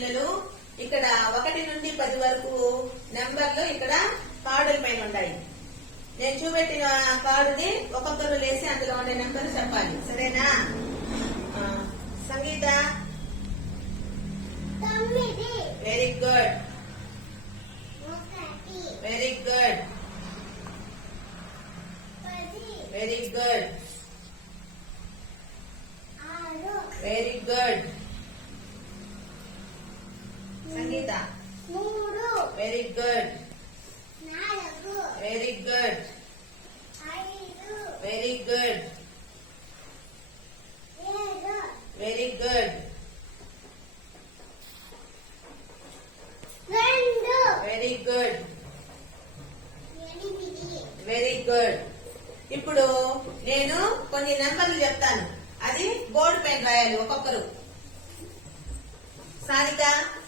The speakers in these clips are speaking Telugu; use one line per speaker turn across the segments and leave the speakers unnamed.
పిల్లలు ఇక్కడ 1 నుండి 10 వరకు నెంబర్లు ఇక్కడ కార్డుల పైన ఉన్నాయి. నేను చూపెట్టిన కార్డుని ఒక్కొక్కరు లేసి అందులో ఉండే నెంబర్ చెప్పాలి, సరేనా? Sangeeta very good, very good, very good, very good. Sangeeta very good, very good, very good, very good, very good, very good. ఇప్పుడు నేను కొన్ని నెంబర్లు చెప్తాను, అది బోర్డు పైన రాయాలి ఒక్కొక్కరు. సారిక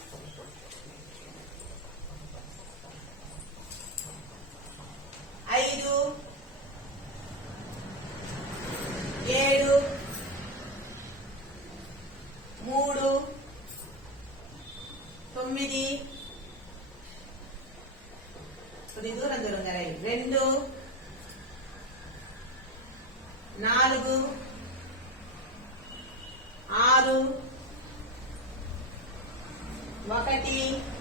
5 7 3 9 కొద్ది దూరం దూరంగా రాయి. 2 4 6 1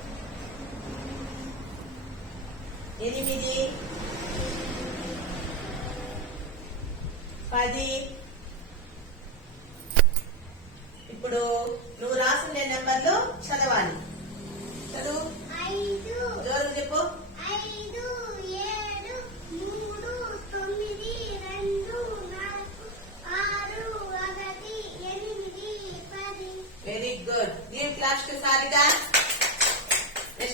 8 10. ఇప్పుడు నువ్వు రాసిన నెంబర్లు చదవాలి. చదువు.
5
జోరు చెప్పు.
5 7 3 9 2 4 6 1 8 10.
Very good. Give class to Sarika.